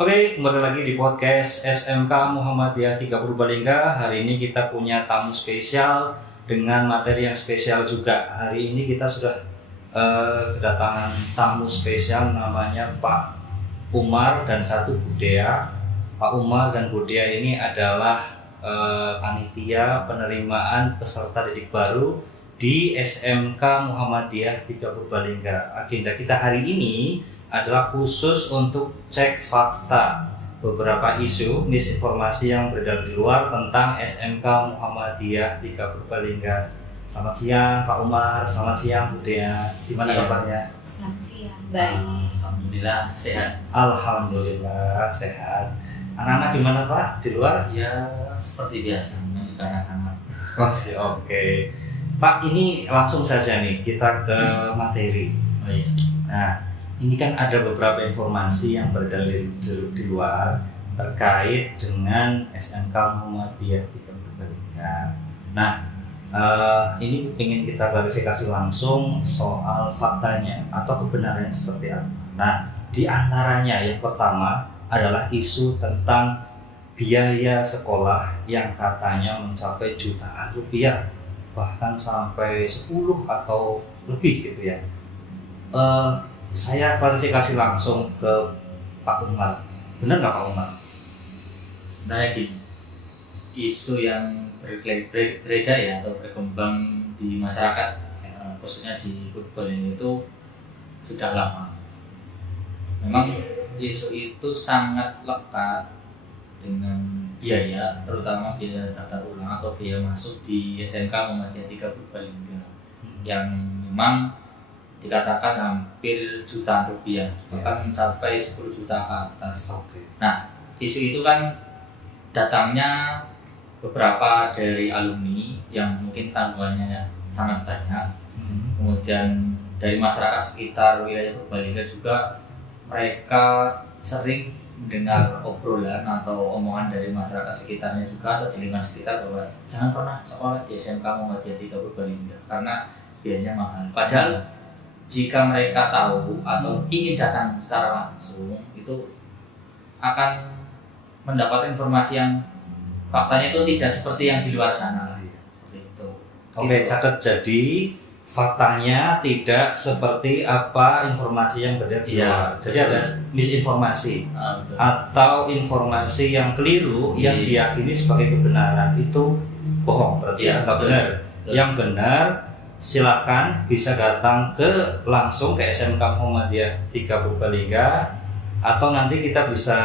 Oke, kembali lagi di podcast SMK Muhammadiyah 3 Purbalingga. Hari ini kita punya tamu spesial dengan materi yang spesial juga. Hari ini kita sudah kedatangan tamu spesial namanya Pak Umar dan satu Budea. Pak Umar dan Budea ini adalah panitia penerimaan peserta didik baru di SMK Muhammadiyah 3 Purbalingga. Agenda kita hari ini adalah khusus untuk cek fakta beberapa isu misinformasi yang beredar di luar tentang SMK Muhammadiyah 3 Purbalingga. Selamat siang Pak Umar, selamat siang Bu Dea. Gimana kabarnya? Selamat siang, baik. Alhamdulillah sehat. Alhamdulillah sehat. Anak-anak gimana Pak di luar? Ya seperti biasa, juga anak-anak. Masih oke. Pak, ini langsung saja nih kita ke materi. Oh iya. Nah, ini kan ada beberapa informasi yang beredar di luar terkait dengan SMK Muhammadiyah 3 Purbalingga. Nah, ini ingin kita klarifikasi langsung soal faktanya atau kebenarannya seperti apa. Nah, di antaranya yang pertama adalah isu tentang biaya sekolah yang katanya mencapai jutaan rupiah, bahkan sampai 10 atau lebih gitu ya. Saya klarifikasi langsung ke Pak Umar. Benar nggak Pak Umar? Sebenarnya gini, isu yang beredar ya atau berkembang di masyarakat, khususnya di Purbalingga itu sudah lama. Memang isu itu sangat lekat dengan biaya, terutama biaya daftar ulang atau biaya masuk di SMK Muhammadiyah 3 Purbalingga yang memang dikatakan hampir jutaan rupiah, bahkan mencapai 10 juta ke atas. Nah, isu itu kan datangnya beberapa dari alumni yang mungkin tanggungannya sangat banyak. Kemudian dari masyarakat sekitar wilayah Purbalingga juga mereka sering mendengar obrolan atau omongan dari masyarakat sekitarnya juga atau di lingkungan sekitar bahwa jangan pernah sekolah di SMK Muhammadiyah 3 Purbalingga karena biayanya mahal. Padahal jika mereka tahu atau ingin datang secara langsung, itu akan mendapat informasi yang faktanya itu tidak seperti yang di luar sana. Gitu. Oke, catat. Jadi faktanya tidak seperti apa informasi yang beredar di luar. Jadi ada misinformasi atau informasi yang keliru yang diyakini sebagai kebenaran, itu bohong berarti atau benar. Yang benar silakan bisa datang langsung ke SMK Muhammadiyah 3 Purbalingga, atau nanti kita bisa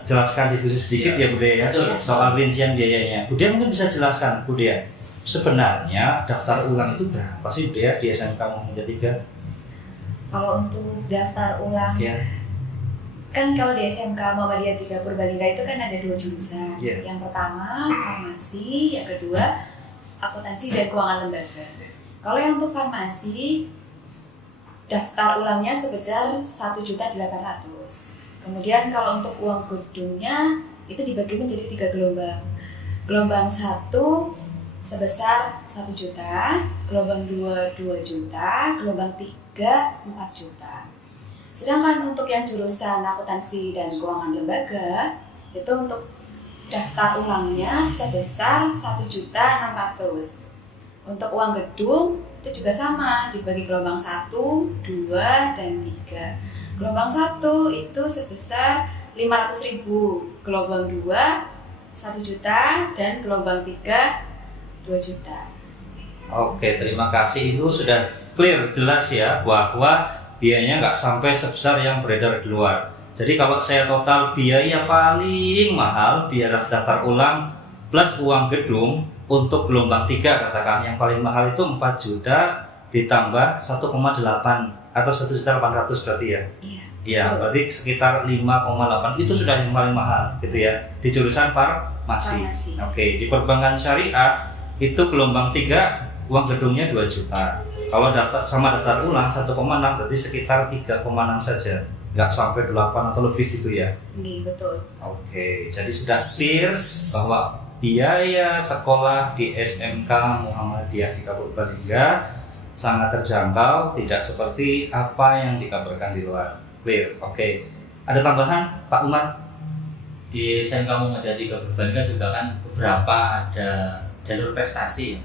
jelaskan diskusi sedikit ya Budaya soal rincian biayanya. Budaya mungkin bisa jelaskan Budaya, sebenarnya daftar ulang itu berapa sih Budaya di SMK Muhammadiyah 3? Kalau untuk daftar ulang, kan kalau di SMK Muhammadiyah 3 Purbalingga itu kan ada 2 jurusan. Yang pertama farmasi, yang kedua akuntansi dan keuangan lembaga. Kalau yang untuk farmasi, daftar ulangnya sebesar 1.800.000. Kemudian kalau untuk uang gedungnya itu dibagi menjadi 3 gelombang. Gelombang 1 sebesar 1 juta, gelombang 2 2 juta, gelombang 3 4 juta. Sedangkan untuk yang jurusan akuntansi dan keuangan lembaga itu untuk daftar ulangnya sebesar 1.600.000. Untuk uang gedung itu juga sama, dibagi gelombang 1, 2, dan 3. Gelombang 1 itu sebesar 500.000, gelombang 2 1 juta, dan gelombang 3 2 juta. Oke, terima kasih. Itu sudah clear, jelas ya bahwa biayanya nggak sampai sebesar yang beredar di luar. Jadi kalau saya total biaya paling mahal, biaya daftar ulang plus uang gedung untuk gelombang 3 katakan yang paling mahal itu 4 juta ditambah 1,8 atau 1.800.000 berarti ya? Iya, berarti sekitar 5,8 itu sudah yang paling mahal gitu ya di jurusan farmasi. Oke, di perbankan syariah itu gelombang 3 uang gedungnya 2 juta. Kalau daftar ulang 1,6 berarti sekitar 3,6 saja. Nggak sampai 8 atau lebih gitu ya? Iya, betul. Oke, jadi sudah clear bahwa biaya sekolah di SMK Muhammadiyah 3 Purbalingga sangat terjangkau, tidak seperti apa yang dikabarkan di luar. Clear, oke. Ada tambahan Pak Umar? di SMK Muhammadiyah 3 Purbalingga juga kan beberapa ada jalur prestasi ya.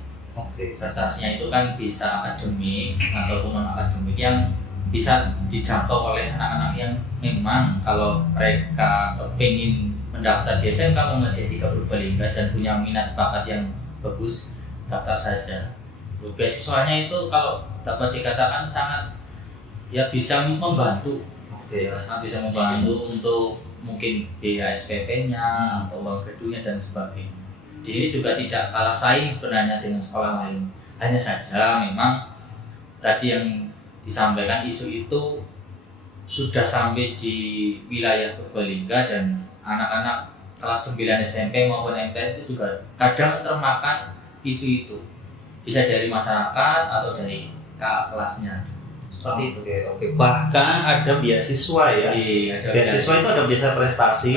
Prestasinya itu kan bisa akademik ataupun non akademik yang bisa dijangkau oleh anak-anak yang memang kalau mereka kepingin mendaftar di SMK Muhammadiyah 3 Purbalingga dan punya minat bakat yang bagus, daftar saja. Beasiswanya itu kalau dapat dikatakan sangat ya bisa membantu. Sangat bisa membantu untuk mungkin biaya SPP-nya atau uang gedungnya dan sebagainya. Di sini juga tidak kalah saing sebenarnya dengan sekolah lain. Hanya saja memang tadi yang disampaikan isu itu sudah sampai di wilayah Purbalingga dan anak-anak kelas 9 SMP maupun MTS itu juga kadang termakan isu itu. Bisa dari masyarakat atau dari kakak kelasnya. Seperti itu. Oke. Bahkan ada beasiswa ya. Ada beasiswa itu ada biasa prestasi,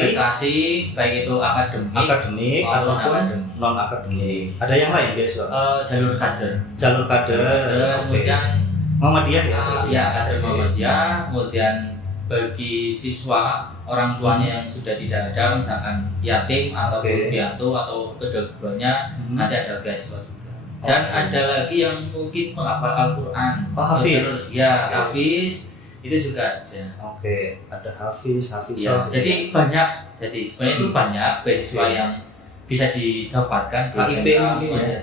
baik itu akademik ataupun non akademik. Ada yang lain beasiswa? Jalur kader. Kemudian Muhammadiyah ya kader Muhammadiyah. Kemudian bagi siswa orang tuanya yang sudah tidak ada, misalkan yatim atau piatu atau kedua-duanya, nanti ada beasiswa juga. Dan ada lagi yang mungkin menghafal Al-Quran. Hafiz. Ya, Hafiz itu juga ada. Ada Hafiz. Ya, jadi banyak. Jadi sebenarnya itu banyak beasiswa yang bisa didapatkan di KIP mungkin ya.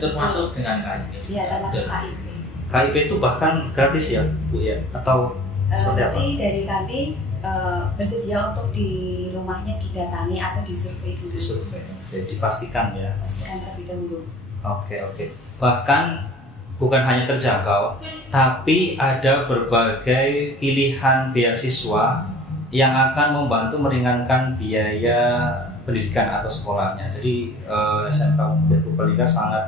Termasuk dengan KIP. Iya, termasuk KIP. KIP itu bahkan gratis ya, Bu ya? Atau seperti apa? Nanti dari kami bersedia untuk di rumahnya didatangi atau disurvei dulu. Jadi dipastikan ya. Pastikan terlebih dahulu. Oke. Bahkan bukan hanya terjangkau, tapi ada berbagai pilihan beasiswa yang akan membantu meringankan biaya pendidikan atau sekolahnya. Jadi SMK Muhammadiyah Purbalingga sangat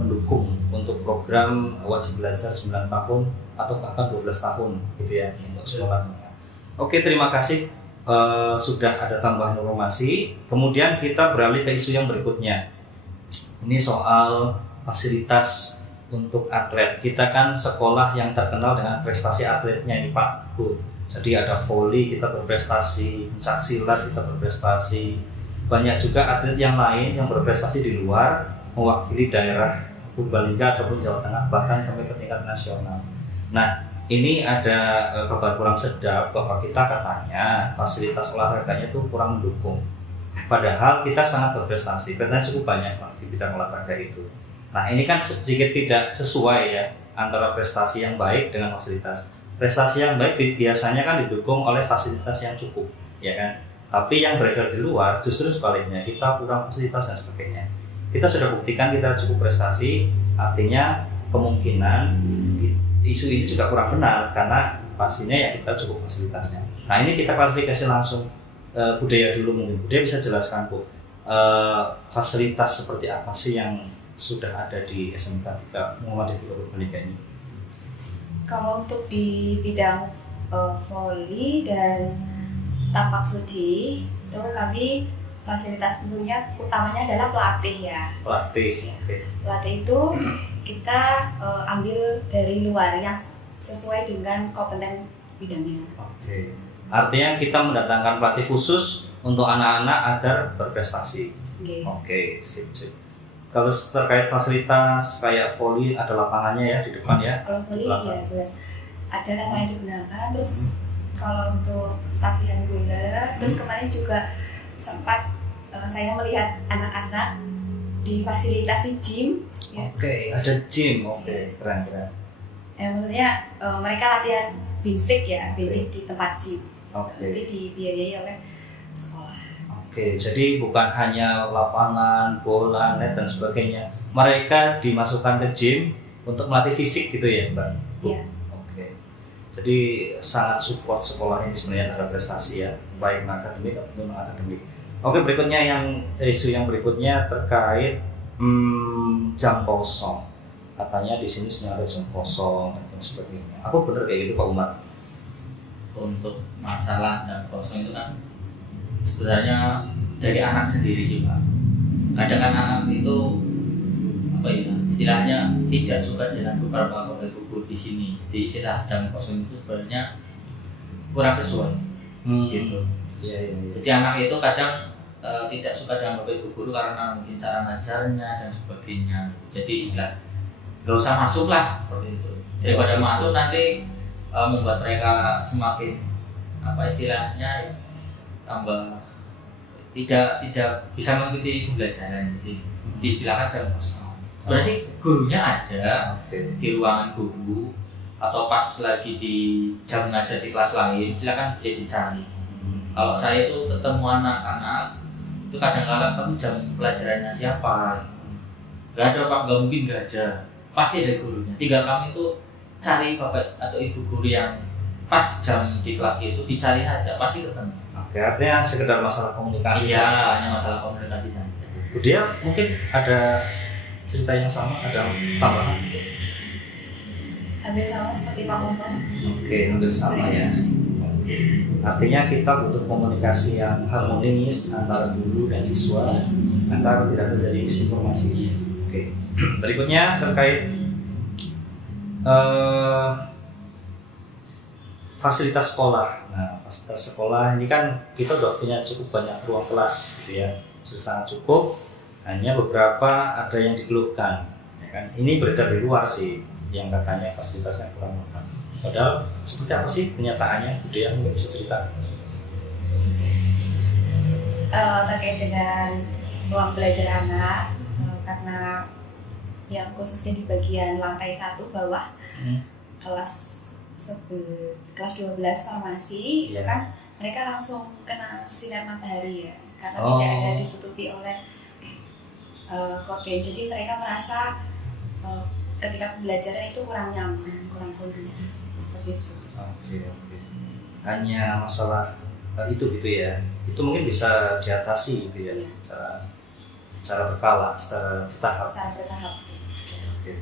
mendukung untuk program wajib belajar 9 tahun atau bahkan 12 tahun gitu ya untuk sekolahnya. Oke, terima kasih sudah ada tambahan informasi. Kemudian kita beralih ke isu yang berikutnya. Ini soal fasilitas untuk atlet. Kita kan sekolah yang terkenal dengan prestasi atletnya ini Pak, Bu. Jadi ada voli kita berprestasi, pencak silat kita berprestasi. Banyak juga atlet yang lain yang berprestasi di luar mewakili daerah Purbalingga ataupun Jawa Tengah bahkan sampai ke tingkat nasional. Nah, ini ada kabar kurang sedap bahwa kita katanya fasilitas olahraganya itu kurang mendukung. Padahal kita sangat berprestasi, prestasinya cukup banyak Pak di bidang olahraga itu. Nah ini kan sedikit tidak sesuai ya antara prestasi yang baik dengan fasilitas. Prestasi yang baik biasanya kan didukung oleh fasilitas yang cukup, ya kan? Tapi yang beredar di luar justru sebaliknya, kita kurang fasilitas dan sebagainya. Kita sudah buktikan kita cukup prestasi, artinya kemungkinan isu ini juga kurang benar karena pastinya ya kita cukup fasilitasnya. Nah ini kita klarifikasi langsung. Budaya dulu mungkin Budaya bisa jelaskan Bu fasilitas seperti apa sih yang sudah ada di SMK 3 Muhammadiyah 3 Purbalingga ini? Kalau untuk di bidang voli dan tapak suci itu kami fasilitas tentunya utamanya adalah pelatih ya. Pelatih. Pelatih itu kita ambil dari luar yang sesuai dengan kompeten bidangnya. Artinya kita mendatangkan pelatih khusus untuk anak-anak agar berprestasi. Oke, sip. Kalau terkait fasilitas kayak voli ada lapangannya ya di depan ya? Kalau voli ya jelas ada lapangan yang digunakan. Terus kalau untuk latihan bola, terus kemarin juga sempat saya melihat anak-anak di fasilitasi gym. Ya. Ada gym. Keren. Maksudnya mereka latihan basic di tempat gym. Nanti dibiayai oleh sekolah. Jadi bukan hanya lapangan, bola, net dan sebagainya. Mereka dimasukkan ke gym untuk melatih fisik gitu ya, Mbak? Iya. Jadi sangat support sekolah ini sebenarnya terhadap prestasi ya, baik akademik ataupun non akademik. Berikutnya isu yang berikutnya terkait jam kosong. Katanya di sini sebenarnya ada jam kosong dan sebagainya. Apa benar kayak gitu Pak Umar? Untuk masalah jam kosong itu kan sebenarnya dari anak sendiri sih Pak. Kadang kan anak itu istilahnya tidak suka dengan beberapa buku di sini. Jadi istilah jam kosong itu sebenarnya kurang sesuai gitu. Jadi anak itu kadang tidak suka dengan Bapak Ibu guru karena mungkin cara ngajarnya dan sebagainya. Jadi istilah nggak usah masuk lah seperti itu. Daripada masuk nanti membuat mereka semakin apa istilahnya tambah tidak bisa mengikuti pembelajaran. Jadi diistilahkan jam kosong. Sebenarnya sih gurunya ada di ruangan guru atau pas lagi di jam ngajar di kelas lain, silakan bisa dicari. Kalau saya itu ketemu anak-anak itu kadang-kadang kamu jam pelajarannya siapa? Gak ada Pak, gak mungkin gak ada. Pasti ada gurunya. Tinggal kamu itu cari bapak atau ibu guru yang pas jam di kelas itu, dicari aja pasti ketemu. Oke, artinya sekedar masalah komunikasi. Iya, hanya masalah komunikasi saja. Bu Dia mungkin ada cerita yang sama, ada tambahan? Hampir sama seperti Pak Momon. Oke, hampir sama ya. Artinya kita butuh komunikasi yang harmonis antara guru dan siswa agar tidak terjadi misinformasi. Oke. Berikutnya terkait fasilitas sekolah. Nah, fasilitas sekolah ini kan kita udah punya cukup banyak ruang kelas, gitu ya, sudah sangat cukup. Hanya beberapa ada yang dikeluhkan, ya kan? Ini beredar di luar sih, yang katanya fasilitasnya kurang lengkap. Padahal seperti apa sih kenyataannya? Dia mungkin bisa cerita. Terkait dengan ruang belajar anak, karena yang khususnya di bagian lantai 1 bawah, kelas 12 farmasi, itu kan mereka langsung kena sinar matahari ya, karena tidak ada ditutupi oleh korden. Jadi mereka merasa ketika pembelajaran itu kurang nyaman, kurang kondusif. Seperti itu. Oke. Hanya masalah itu gitu ya. Itu mungkin bisa diatasi gitu ya, secara berkala, secara bertahap. Oke.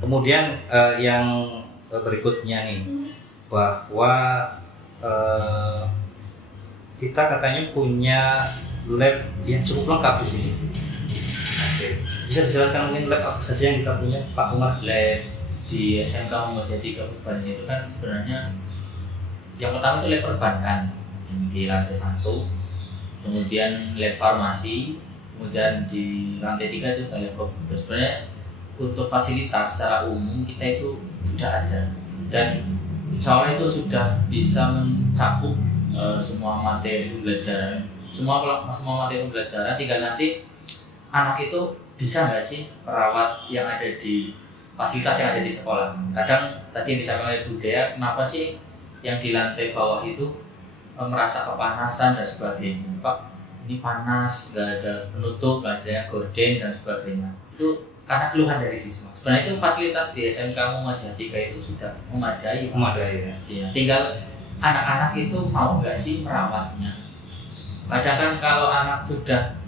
Kemudian yang berikutnya nih, bahwa kita katanya punya lab yang cukup lengkap di sini. Oke. Bisa dijelaskan mungkin lab apa saja yang kita punya, Pak Umar? Lab di SMK Muhammadiyah Kabupaten itu kan sebenarnya yang pertama itu lab perbankan yang di lantai 1, kemudian lab farmasi, kemudian di lantai 3 itu lab komputer. Sebenarnya untuk fasilitas secara umum kita itu sudah ada dan insya Allah itu sudah bisa mencakup semua materi pembelajaran, semua materi pembelajaran. Tinggal nanti anak itu bisa nggak sih merawat yang ada di fasilitas yang ada di sekolah. Kadang tadi yang disampaikan oleh Bu Dea, kenapa sih yang di lantai bawah itu merasa kepanasan dan sebagainya? Pak, ini panas, nggak ada penutup, misalnya gorden dan sebagainya. Itu karena keluhan dari siswa. Sebenarnya itu fasilitas di SMK Muhammadiyah 3 itu sudah memadai. Ya. Tinggal anak-anak itu mau nggak sih merawatnya. Kadang kan kalau anak sudah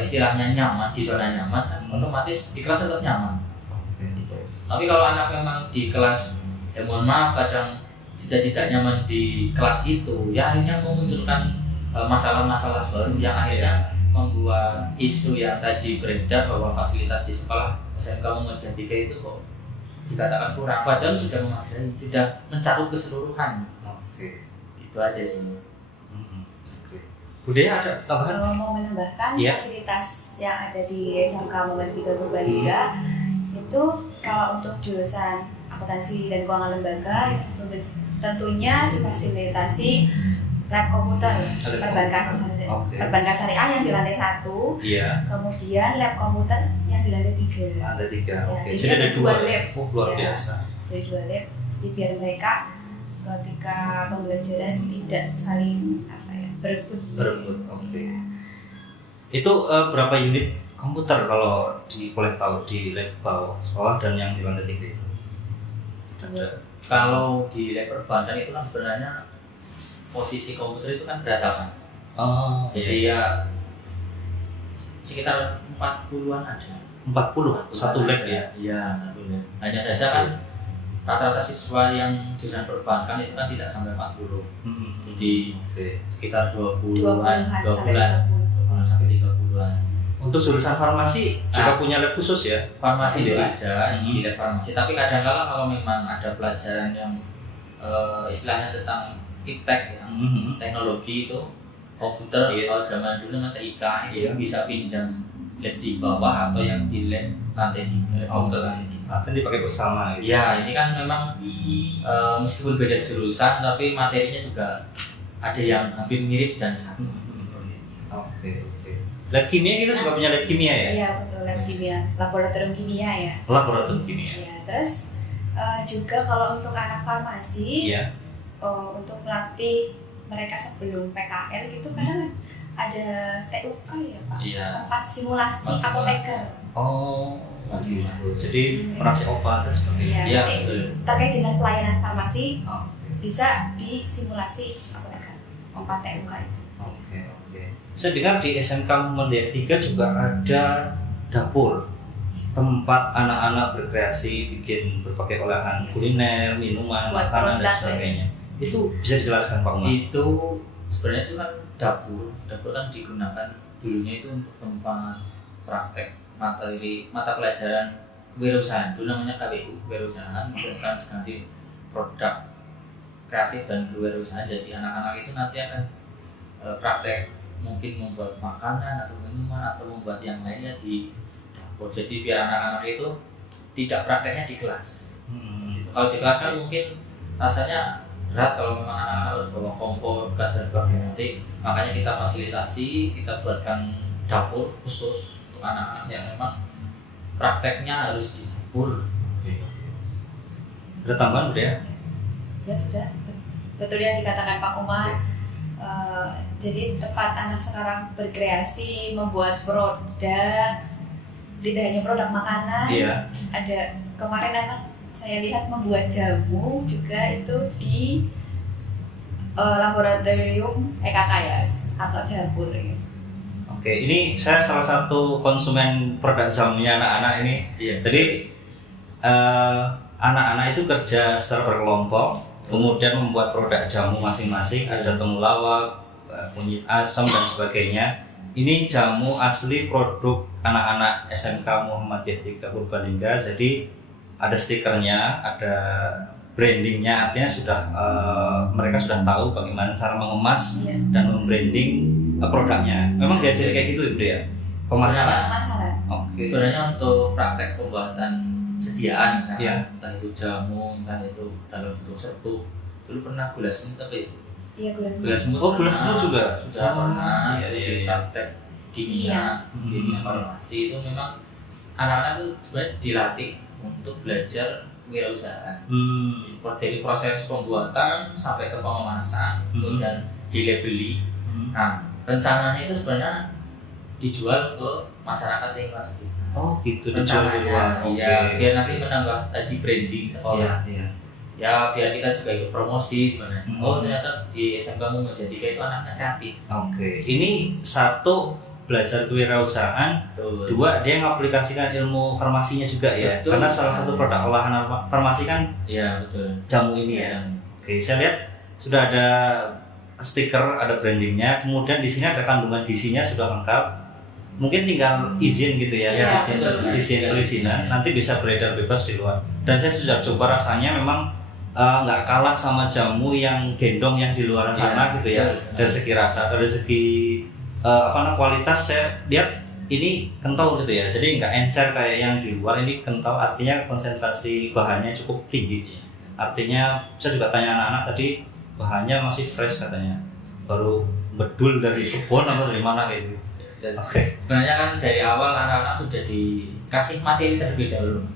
istilahnya nyaman, di zona nyaman, kan otomatis di kelas tetap nyaman. Tapi kalau anak memang di kelas, ya mohon maaf kadang sudah tidak nyaman di kelas itu, ya akhirnya memunculkan masalah-masalah baru yang akhirnya membuat isu yang tadi beredar bahwa fasilitas di sekolah SMK Muhammadiyah 3 itu kok dikatakan kurang, padahal sudah memadai, sudah mencakup keseluruhan. Itu aja sih. Bu Dea ada tambahan? Kalau mau menambahkan fasilitas yang ada di SMK Muhammadiyah 3 Purbalingga itu kalau untuk jurusan akuntansi dan keuangan lembaga itu tentunya difasilitasi lab komputer perbankan syariah yang di lantai 1, kemudian lab komputer yang di lantai 3. Oke. Jadi ada 2 lab. Luar biasa. Jadi 2 lab. Jadi biar mereka ketika pembelajaran tidak saling berebut. Oke. Itu berapa unit komputer kalau boleh tahu di lab bawah sekolah dan yang di lantai 3 itu? Kalau di lab perbankan itu kan sebenarnya posisi komputer itu kan berhadapan. Jadi ya sekitar 40-an ada. 40 satu lab ya? Iya, satu lab. Hanya saja kan rata-rata siswa yang jurusan perbankan itu kan tidak sampai 40. Jadi sekitar 20-an sampai 30-an. Untuk jurusan farmasi juga punya lab khusus ya? Farmasi itu ada di lab farmasi. Tapi kadang-kala kalau memang ada pelajaran yang istilahnya tentang iptek ya, teknologi itu komputer. Kalau zaman dulu kan TIK itu bisa pinjam lab di bawah atau yang di lab lantai 3 komputer lantai 3. Nanti dipakai bersama gitu. Ya, ini kan memang meskipun beda jurusan tapi materinya juga ada yang hampir mirip dan sama. Oke. Lab kimia kita juga punya lab kimia ya? Iya betul, lab kimia, laboratorium kimia ya. Laboratorium kimia. Iya, terus juga kalau untuk anak farmasi, untuk melatih mereka sebelum PKL gitu kadang ada TUK ya Pak, tempat simulasi apoteker. Gitu. Jadi meracik obat dan sebagainya. Iya betul. Terkait dengan pelayanan farmasi bisa disimulasi apoteker, tempat TUK itu. Oke. Saya dengar di SMK Muhammadiyah 3 juga ada dapur, tempat anak-anak berkreasi, bikin berbagai olahan kuliner, minuman, makanan dan sebagainya. Itu bisa dijelaskan Pak Umar? Itu sebenarnya itu kan dapur kan digunakan dulunya itu untuk tempat praktek mata pelajaran kewirausahaan. Dulu namanya KWU, kewirausahaan, sekarang diganti produk kreatif dan kewirausahaan. Jadi anak-anak itu nanti akan praktek mungkin membuat makanan atau minuman atau membuat yang lainnya di dapur. Jadi biar anak-anak itu tidak prakteknya di kelas. Gitu. Kalau di kelas kan mungkin rasanya berat kalau memang anak-anak harus bawa kompor, gas dan sebagainya. Nanti makanya kita fasilitasi, kita buatkan dapur khusus untuk anak-anak yang memang prakteknya harus di dapur. Ada tambahan udah ya? Ya sudah, betul yang dikatakan Pak Umar. Jadi tempat anak sekarang berkreasi, membuat produk, tidak hanya produk makanan. Ada kemarin anak saya lihat membuat jamu juga itu di laboratorium EKK ya, atau dapur ya. Oke, ini saya salah satu konsumen produk jamunya anak-anak ini. Jadi anak-anak itu kerja secara berkelompok, kemudian membuat produk jamu masing-masing. Ada temulawak, kunyit asam dan sebagainya. Ini jamu asli produk anak-anak SMK Muhammadiyah 3 Purbalingga. Jadi ada stikernya, ada brandingnya, artinya sudah mereka sudah tahu bagaimana cara mengemas dan membranding produknya. Memang diajari kayak gitu Ibu ya? Pemasaran. Sebenarnya untuk praktek pembuatan sediaan misalnya, entah itu jamu, entah itu dalam bentuk serbuk. Dulu pernah gula semut apa itu? Iya, gula semut. Gula semut juga sudah pernah. Di praktek kimia farmasi itu memang anak-anak itu sebenarnya dilatih untuk belajar kewirausahaan. Dari proses pembuatan sampai ke pengemasan, kemudian dilabeli. Nah, rencananya itu sebenarnya dijual ke masyarakat lingkungan sekitar. Gitu, dijual di luar. Biar nanti menambah tadi branding sekolah. Ya biar kita juga ikut promosi sebenarnya. Ternyata di SMK Muhammadiyah 3 itu anaknya kreatif. Ini satu, belajar kewirausahaan. Dua, dia mengaplikasikan ilmu farmasinya juga ya. Karena salah satu produk olahan farmasi kan jamu ini ya. Saya lihat sudah ada stiker, ada brandingnya. Kemudian di sini ada kandungan gizinya sudah lengkap. Mungkin tinggal izin gitu ya, izin perizinan. Nanti bisa beredar bebas di luar. Dan saya sudah coba, rasanya memang nggak kalah sama jamu yang gendong yang di luar sana gitu ya. Dari segi rasa, dari segi kualitas saya lihat ini kental gitu ya. Jadi nggak encer kayak yang di luar, ini kental, artinya konsentrasi bahannya cukup tinggi. Artinya saya juga tanya anak-anak tadi, bahannya masih fresh katanya, baru bedul dari kebun apa dari mana gitu. Sebenarnya kan dari awal anak-anak sudah dikasih materi terlebih dahulu.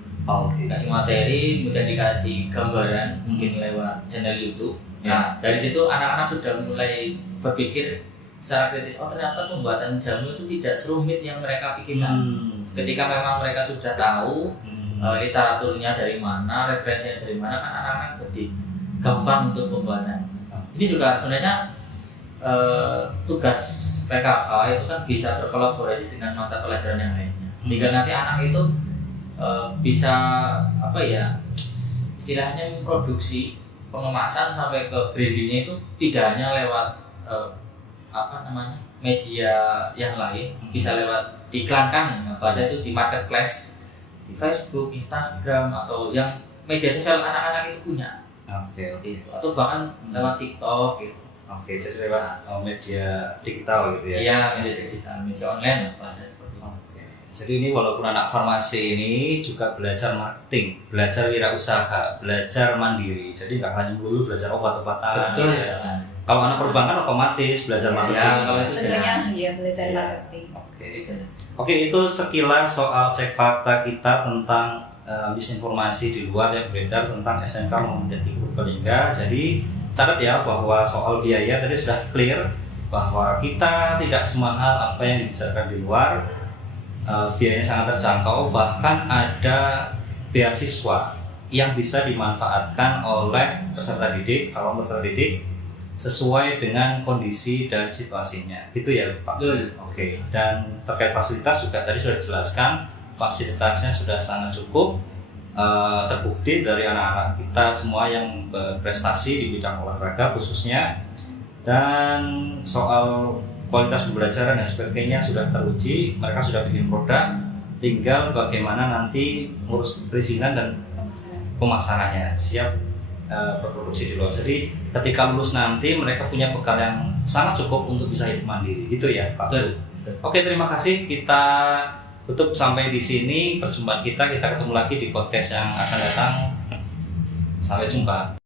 Kasih materi, kemudian dikasih gambaran mungkin lewat channel YouTube. Nah, dari situ anak-anak sudah mulai berpikir secara kritis. Ternyata pembuatan jamu itu tidak serumit yang mereka pikirkan. Ketika memang mereka sudah tahu literaturnya dari mana, referensinya dari mana, kan anak-anak jadi gampang untuk pembuatan. Ini juga sebenarnya tugas PKK itu kan bisa berkolaborasi dengan mata pelajaran yang lainnya. Jika nanti anak itu bisa istilahnya memproduksi pengemasan sampai ke brandingnya itu tidak hanya lewat media yang lain, bisa lewat diiklankan, bahasa itu di marketplace, di Facebook, Instagram, atau yang media sosial anak-anak itu punya. Gitu. Atau bahkan lewat TikTok gitu. Oke, jadi lewat media digital gitu ya? Iya, media digital, media online lah bahasa seperti itu. Oke. Jadi ini walaupun anak farmasi ini juga belajar marketing, belajar wirausaha, belajar mandiri. Jadi nggak hanya melulu belajar obat-obatan. Betul. Ya. Kalau anak perbankan otomatis belajar marketing. Ya, kalau itu Tentunya jelas. ya belajar Iya. marketing. Oke. Itu. Oke, itu sekilas soal cek fakta kita tentang misinformasi di luar yang beredar tentang SMK Muhammadiyah 3 Purbalingga. Jadi catat ya bahwa soal biaya tadi sudah clear bahwa kita tidak semahal apa yang dibicarakan di luar. Biayanya sangat terjangkau, bahkan ada beasiswa yang bisa dimanfaatkan oleh peserta didik, calon peserta didik sesuai dengan kondisi dan situasinya. Gitu ya, Pak? Betul. Oke, dan terkait fasilitas juga tadi sudah dijelaskan, fasilitasnya sudah sangat cukup, terbukti dari anak-anak kita semua yang berprestasi di bidang olahraga khususnya, dan soal kualitas pembelajaran dan sebagainya sudah teruji, mereka sudah bikin produk, tinggal bagaimana nanti ngurus perizinan dan pemasarannya siap berproduksi di luar. Jadi ketika lulus nanti mereka punya bekal yang sangat cukup untuk bisa hidup mandiri, gitu ya Pak? Betul. Oke, terima kasih. Kita tutup sampai di sini perjumpaan kita. Kita ketemu lagi di podcast yang akan datang. Sampai jumpa.